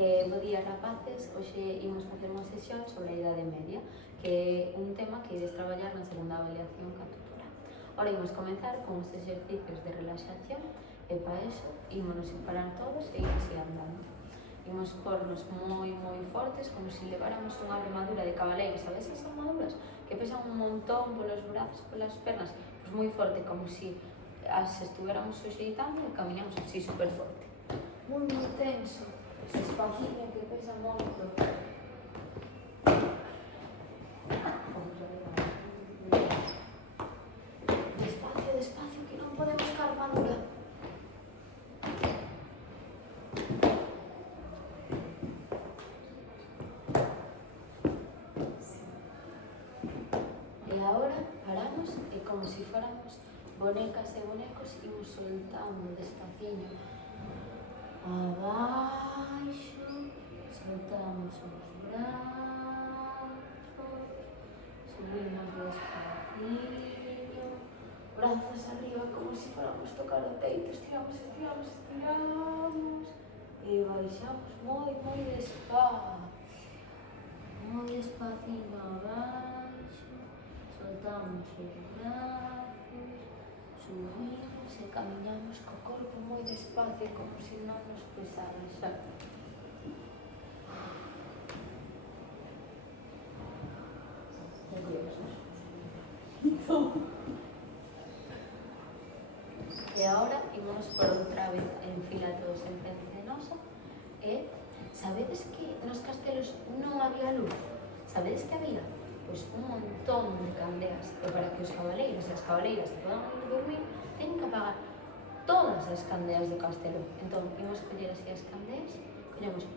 Bo día, rapaces. Hoxe imos facer unha sesión sobre a Idade Media, que é un tema que ides traballar na segunda avaliación ca tutora. Ora imos comenzar con os exercicios de relaxación e para eso ímonos separar todos e imos ir andando. Imos pornos moi fortes, como se leváramos unha armadura de cabaleiro. Sabes esas armaduras que pesan un montón polos brazos, polas pernas? Pois moi forte, como se as estuviéramos suxeitando e caminamos así super forte. Moi tenso. Ese espaciño que pesa moito. Despacio, despacio, que non podemos ca armadura. E agora paramos e como se fóramos bonecas e bonecos imos soltando despaciño abaixo, soltamos os brazos, subimos despaciño, brazos arriba como se fóramos tocar o teito, estiramos e baixamos moi despaciño abaixo, soltamos os brazos, subimos e camiñamos co corpo moi despacio, como se non nos pesara xa. E agora ímonos por outra vez en fila todos en frente de nosa. E sabedes que nos castelos non había luz? Sabedes que había? Pois un montón de candeas. E para que os cabaleiros e as cabaleiras se podan ir dormir, teñen que apagar todas as candeas do castelo. Entón, imos coller así as candeas, collemos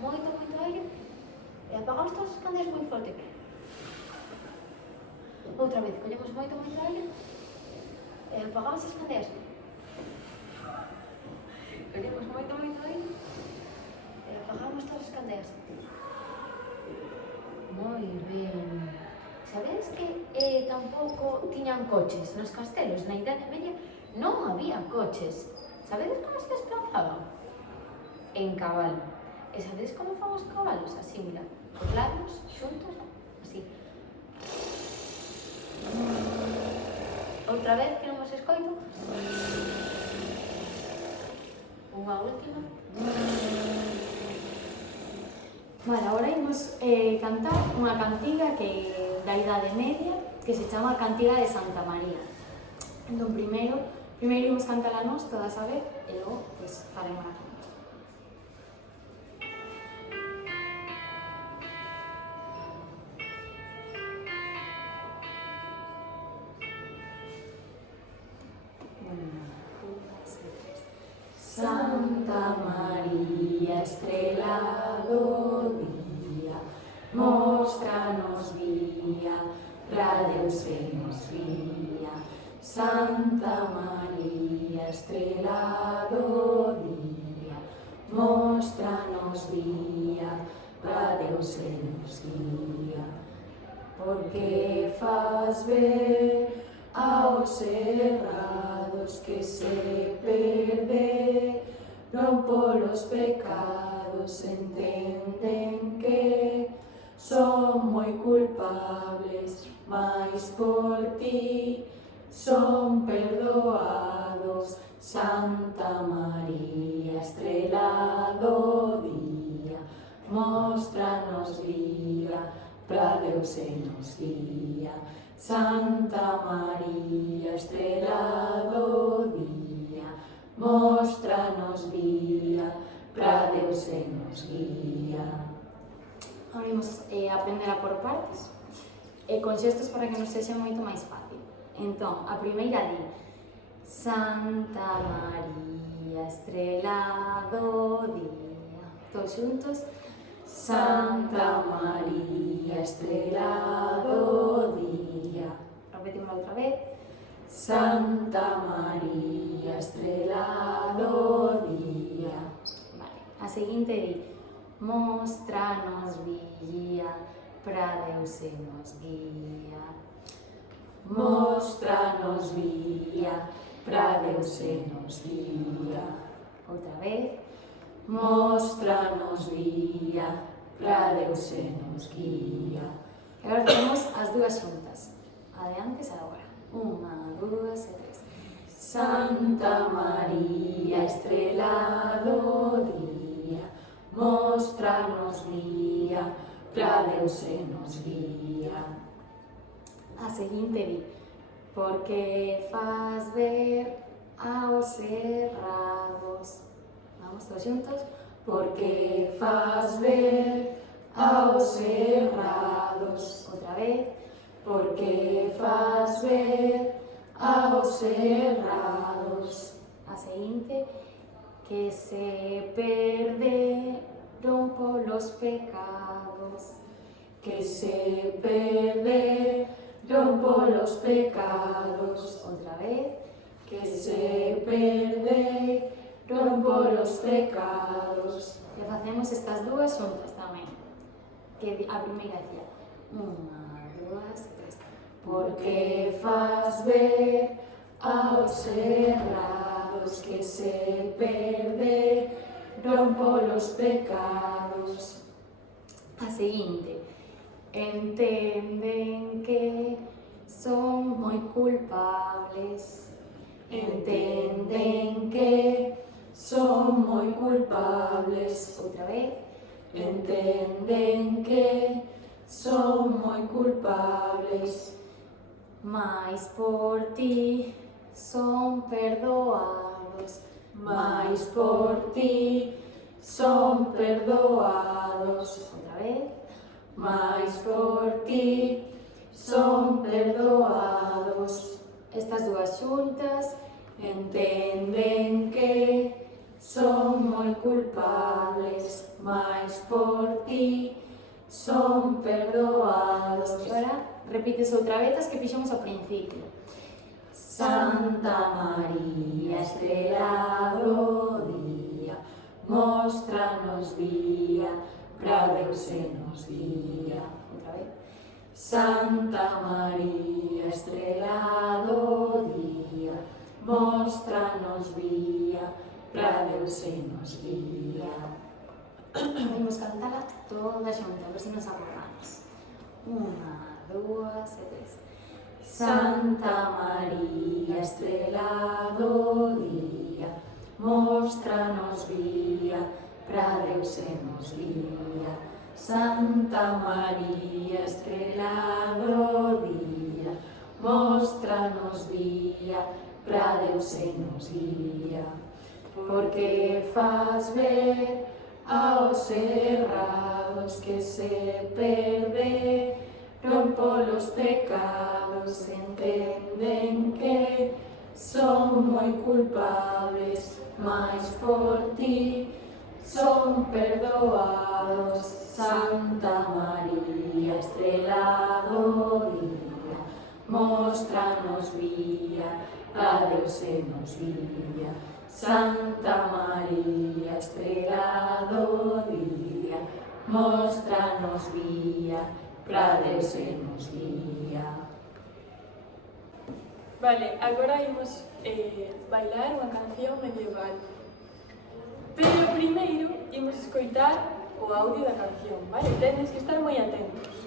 moito aire e apagamos todas as candeas moi forte. Outra vez, collemos moito aire e apagamos as candeas. Collemos moito aire e apagamos todas as candeas. Moi ben. Sabedes que tampouco tiñan coches nos castelos? Na Idade Media non había coches. Sabedes como se desplazaban? En cabalo. E sabedes como fan os cabalos? Así, mira, os labios xuntos, así. Outra vez, que non vos escoito. Unha última. Vale, agora imos cantar unha cantiga que da Idade Media que se chama Cantiga de Santa María. Entón, primeiro imos cantala nós todas a vez e logo, pois, faremos a cantar. Santa María, estrela do día, móstranos vía, pra Deus que nos guía. Santa María, estrela do día, móstranos vía, pra Deus que nos guía. Porque faz ver aos errados que se perderon polos pecados, entenden que son moi culpables, mas por ti son perdoados. Santa María, estrela do día, móstranos vía, pra Deus se nos guía. Santa María, estrela do día, móstranos vía, pra Deus se nos guía. Agora imos aprender a por partes e con xestos para que nos sexa moito máis fácil. Entón, a primeira di: Santa María, estrela do día. Todos xuntos. Santa María, estrela do día. Repetimos outra vez. Santa María, estrela do día. Vale. A seguinte di: móstranos vía, pra Deus se nos guía. Móstranos vía, pra Deus se nos guía. Outra vez. Móstranos vía, pra Deus se nos guía. E agora facemos as dúas xuntas. A de antes e agora. 1, 2 e 3. Santa María, estrela do día, móstranos vía, pra Deus se nos guía. A seguinte di. Porque faz ver aos errados. Vamos todos xuntos. Porque faz ver aos errados. Outra vez. Porque faz ver aos errados. A seguinte. Que se perderon polos pecados. Que se perderon polos pecados. Outra vez. Que se perderon polos pecados. E facemos estas dúas xuntas tamén. Que a primeira día. 1, 2, 3. Porque faz ver aos errados que se perderon polos pecados. A seguinte. Entenden que son moi culpables. Entenden que son moi culpables. Outra vez. Entenden que son moi culpables. Mais por ti son perdoados. Mas por ti son perdoados. Outra vez. Mas por ti son perdoados. Estas dúas xuntas. Entenden que son moi culpables, mas por ti son perdoados. E agora repites outra vez as que fixemos ao principio. Santa María, estrela do día, móstranos vía, pra Deus se nos guía. Outra vez. Santa María, estrela do día, móstranos vía, pra Deus se nos guía. Vamos cantala toda xunta, a ver se nos acordamos. 1, 2 e 3. Santa María, estrela do día, móstranos vía, pra Deus se nos guía. Santa María, estrela do día, móstranos vía, pra Deus se nos guía. Porque faz ver aos errados que se perderon polos pecados, entenden que son moi culpables, mas por ti son perdoados. Santa María, estrela do día, móstranos vía, a Deus se nos guía. Santa María, estrela do día, móstranos vía, pra Deus se nos guía. Vale, agora imos bailar unha canción medieval. Pero primeiro imos escoitar o audio da canción, vale? Tenes que estar moi atentos.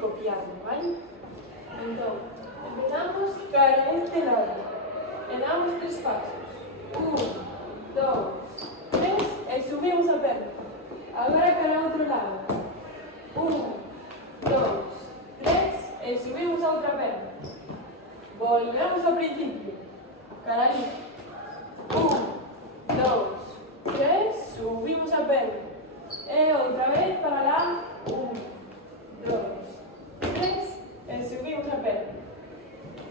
copiarme, vale? Entón, empezamos cara este lado. E damos 3 pasos. 1, 2, 3, e subimos a perna. Agora cara ao outro lado. 1, 2, 3, e subimos a outra perna. Volvemos ao principio. Cara ali. 1, 2, 3, subimos a perna. E outra vez para lá. 1, 2, 3, e subimos a perna.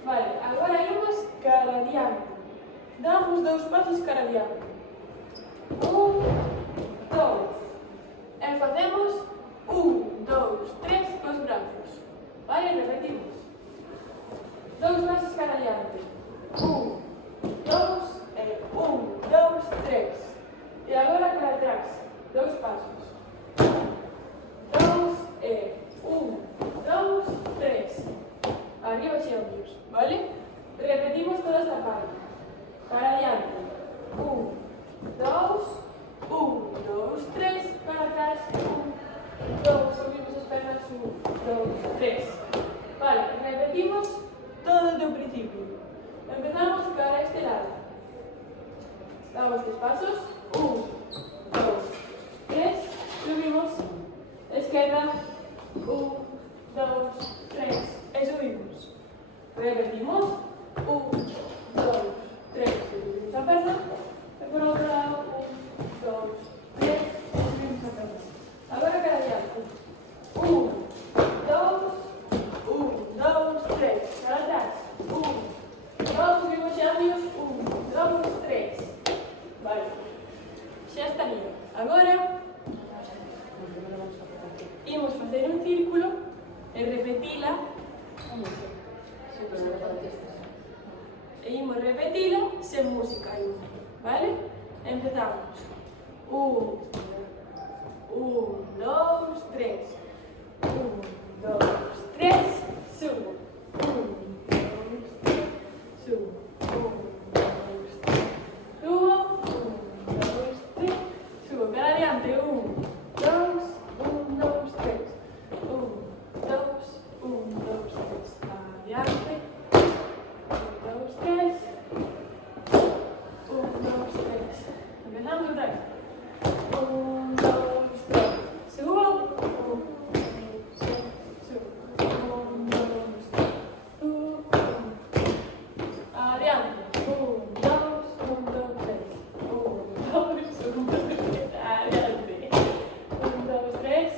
Vale, agora imos cara adiante. Damos 2 pasos cara adiante. 1, 2. E facemos 1, 2, 3 cos brazos. Vale, repetimos. 2 pasos cara adiante. 1, 2, e 1, 2, 3. E agora cara atrás. 2 pasos. 2, e 1, 2, 3. Arriba e ombros, vale? Repetimos toda esta parte. Para adiante. 1, 2, 1, 2, 3. Para atrás. 1, 2. Subimos as pernas. 1, 2, 3. Vale, repetimos todo desde o principio. Empezamos cara a este lado. Damos 3 pasos. 1, 2, 3. Subimos. Esquerda. 1, 2, 3. E subimos. Repetimos. 1, 2, 3. Subimos a perna. E por outro lado. 1, 2, 3. E subimos a perna. Agora cara adiante. 1, 2, 1, 2, 3. Para atrás. 1, 2. Subimos xa amigos. 1, 2, 3. Vale. Xa estaría. Agora imos facer un círculo e repetila. E imos repetila sen música, vale? Empezamos. 1, 2, 3. 1, 2, 3. Subo. 1, 2, 3. Subo. 1, 2, 3. Subo. 1, 2, 3. Subo. Cara adiante. 1, 2, 1, 2, 3. 1, 2, 1, 2, 3. Adiante. 1, 2, 3. 1, 2, 3. Empezamos otra vez. 1, 2, 3. Subo. 1, 2, 3. Subo. 1, 2, 3. Subo. Adiante. 1, 2, 1, 2, 3. 1, 2, 1, 2, 3. Adiante. 1, 2, 3.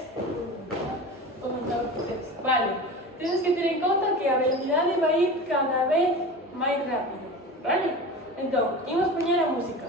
1, 2, 3. Vale. Tienes que ter en conta que a velocidade vai ir cada vez máis rápido. Vale? Entón, imos poñer a música.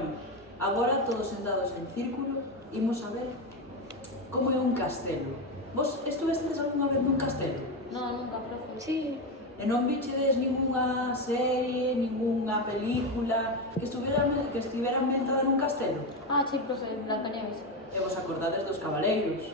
Bueno, agora todos sentados en círculo, imos a ver como é un castelo. Vos estuvestes algunha vez nun castelo? No, nunca, profe. Sí. E non vichedes ningunha serie, ningunha película que estivera ambientada nun castelo? Ah, sí, profe, Blancanieves. E vos acordades dos cabaleiros?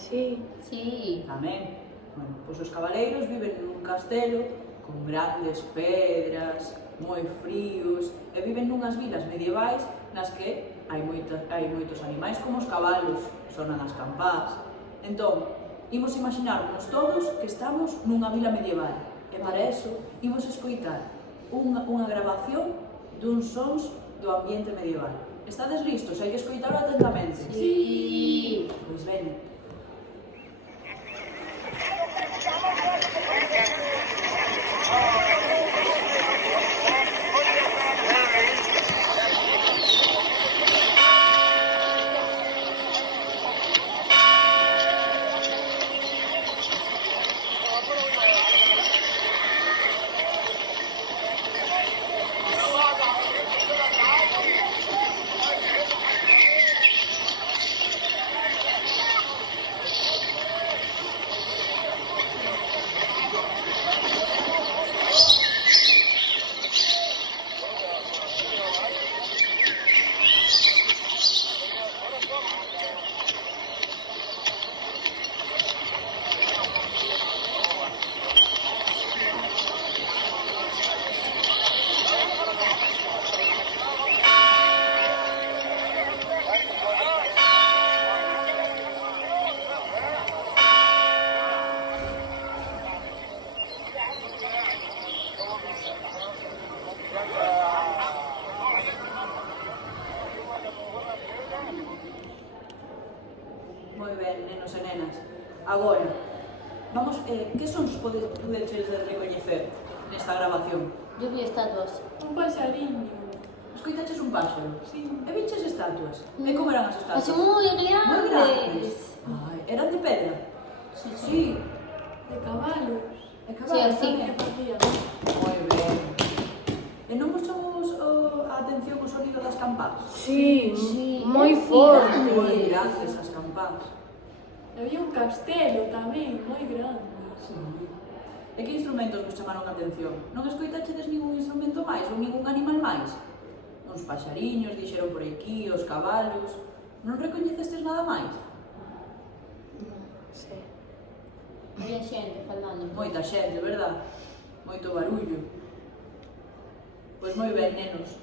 Sí. Sí. Tamén. Bueno, pois os cabaleiros viven nun castelo con grandes pedras, moi fríos, e viven nunhas vilas medievais nas que hai moitos animais como os cabalos, sonan as campás. Entón, imos imaginarnos todos que estamos nunha vila medieval e para eso imos escoitar unha grabación duns sons do ambiente medieval. Estades listos? Hai que escoitalo atentamente. Sí. Pois veña. Moi ben, nenos e nenas. Agora, vamos, que sons podedes recoñecer nesta grabación? Yo vi estatuas. Un paxariño. Escoitaches un páxaro? Sí. E viches estatuas? E como eran as estatuas? Son muy Moi grandes. grandes. Ai, eran de pedra? Sí, sí. Sí. De cabalos. E Sí, cabalos así. tamén? Que facían? Moi ben. E non vos chamou a atención o sonido das campás? Sí. Sí. Moi Sí, forte. Moi grandes as campás. Había un castelo tamén, moi grande. Sí. E que instrumentos vos chamaron a atención? Non escoitachedes ningún instrumento máis ou ningún animal máis? Uns paxariños, dixeron por aquí, os cabalos... Non recoñecestes nada máis? Sí. Había xente falando. Moita xente, verdad? Moito barullo. Pois moi ben, nenos.